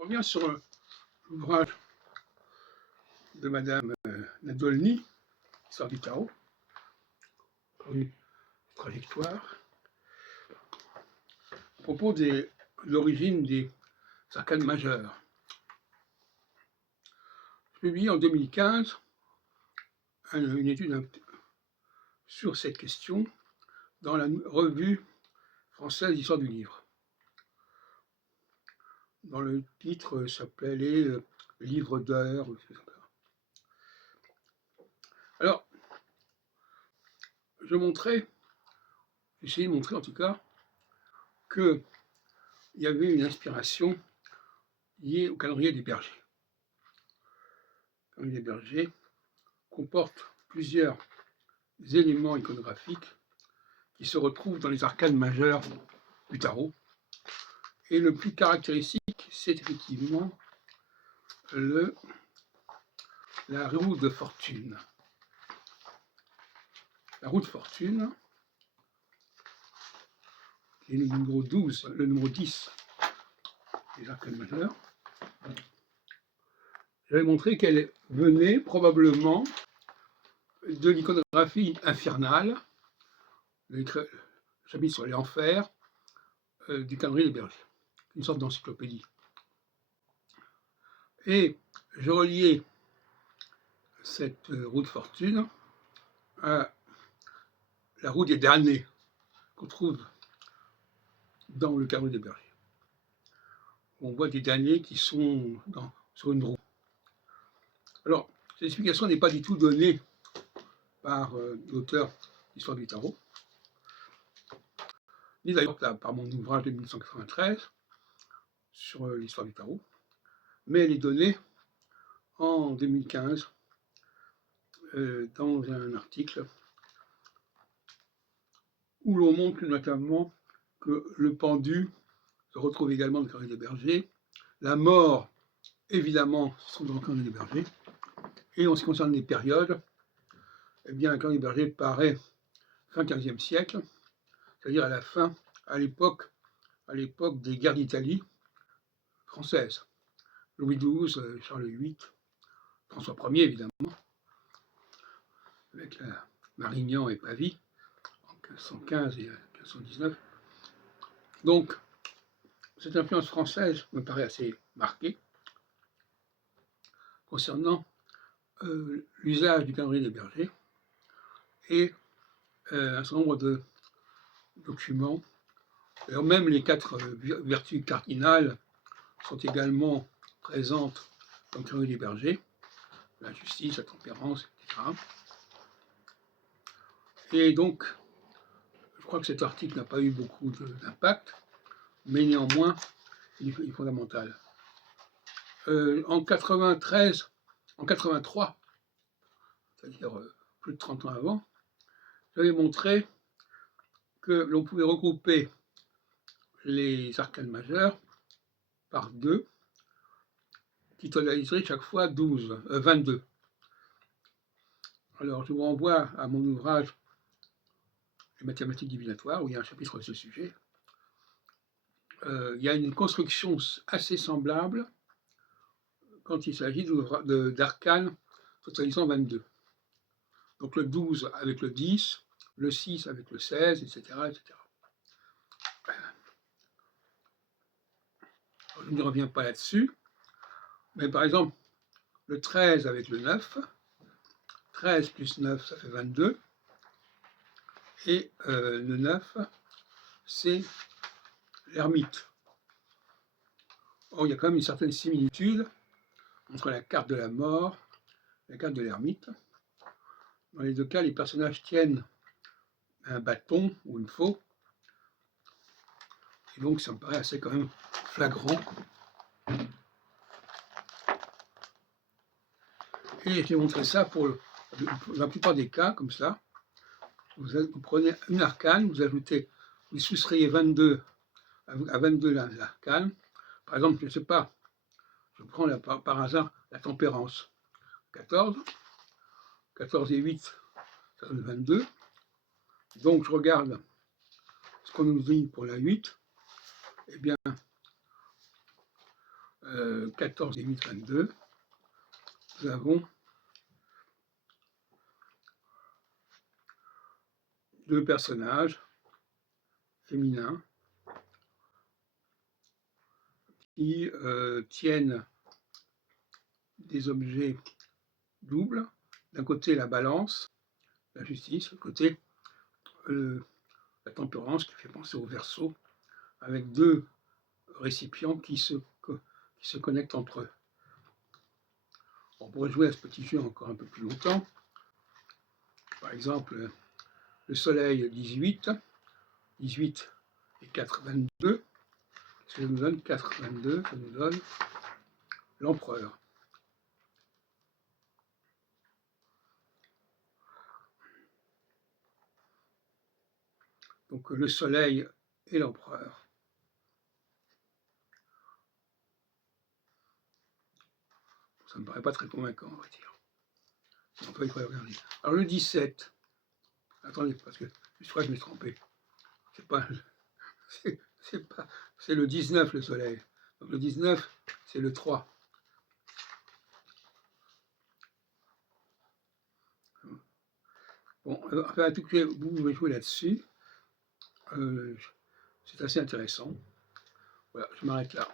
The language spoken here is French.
On revient sur l'ouvrage de Madame Nadolny, Histoire du tarot, une trajectoire, à propos de l'origine des arcanes majeures. J'ai publié en 2015 une étude sur cette question dans la revue française d'histoire du livre. Dans le titre s'appelait les livres d'heures. Alors, j'essayais de montrer en tout cas qu'il y avait une inspiration liée au calendrier des bergers. Le calendrier des bergers comporte plusieurs éléments iconographiques qui se retrouvent dans les arcanes majeures du tarot. Et le plus caractéristique, c'est effectivement la roue de fortune. La roue de fortune, qui est le numéro 12, le numéro 10 des arcanes majeures. J'avais montré qu'elle venait probablement de l'iconographie infernale, le chapitre sur les enfers, du calendrier des bergers, une sorte d'encyclopédie. Et je reliais cette roue de fortune à la roue des damnés qu'on trouve dans le calendrier des bergers. On voit des damnés qui sont sur une roue. Alors, cette explication n'est pas du tout donnée par l'auteur d'Histoire du tarot, ni d'ailleurs par mon ouvrage de 1993 sur l'histoire du tarot, mais elle est donnée en 2015 dans un article où l'on montre notamment que le pendu se retrouve également dans le calendrier des bergers, la mort, évidemment, se trouve dans le calendrier des bergers, et en ce qui concerne les périodes, eh bien, le calendrier des bergers paraît fin 15e siècle, c'est-à-dire à l'époque des guerres d'Italie françaises. Louis XII, Charles VIII, François Ier, évidemment, avec Marignan et Pavie, en 1515 et 1519. Donc, cette influence française me paraît assez marquée concernant l'usage du calendrier des bergers et un certain nombre de documents. Alors même les 4 vertus cardinales sont également présentes dans le calendrier des bergers, la justice, la tempérance, etc. Et donc, je crois que cet article n'a pas eu beaucoup d'impact, mais néanmoins, il est fondamental. En 83, c'est-à-dire plus de 30 ans avant, j'avais montré que l'on pouvait regrouper les arcanes majeures par 2, qui totaliseraient chaque fois 22. Alors, je vous renvoie à mon ouvrage Les mathématiques divinatoires, où il y a un chapitre sur ce sujet. Il y a une construction assez semblable quand il s'agit d'arcanes totalisant 22. Donc le 12 avec le 10, le 6 avec le 16, etc. etc. Je ne reviens pas là-dessus, mais par exemple, le 13 avec le 9, 13 plus 9, ça fait 22, et le 9, c'est l'ermite. Or, il y a quand même une certaine similitude entre la carte de la mort et la carte de l'ermite. Dans les deux cas, les personnages tiennent un bâton ou une faux, et donc ça me paraît assez quand même flagrant. Et j'ai montré ça pour la plupart des cas, comme ça. Vous prenez une arcane, vous soustrayez 22 à 22 l'arcane. Par exemple, je ne sais pas, je prends par hasard la tempérance. 14 et 8, ça donne 22. Donc je regarde ce qu'on nous dit pour la 8. Eh bien, 14 et 8, 22, nous avons deux personnages féminins qui tiennent des objets doubles. D'un côté la balance, la justice, de l'autre côté la tempérance qui fait penser au Verseau, avec deux récipients qui se connectent entre eux. On pourrait jouer à ce petit jeu encore un peu plus longtemps. Par exemple, le soleil 18, 18 et 4, 22. Ça nous donne 4, 22, ça nous donne l'empereur. Donc le soleil et l'empereur. Ça ne me paraît pas très convaincant, on va dire. Enfin, il faut regarder. Alors le 17, attendez, parce que je crois que je me suis trompé. C'est le 19 le soleil. Donc le 19, c'est le 3. Bon, enfin, en tout cas, vous pouvez jouer là-dessus. C'est assez intéressant. Voilà, je m'arrête là.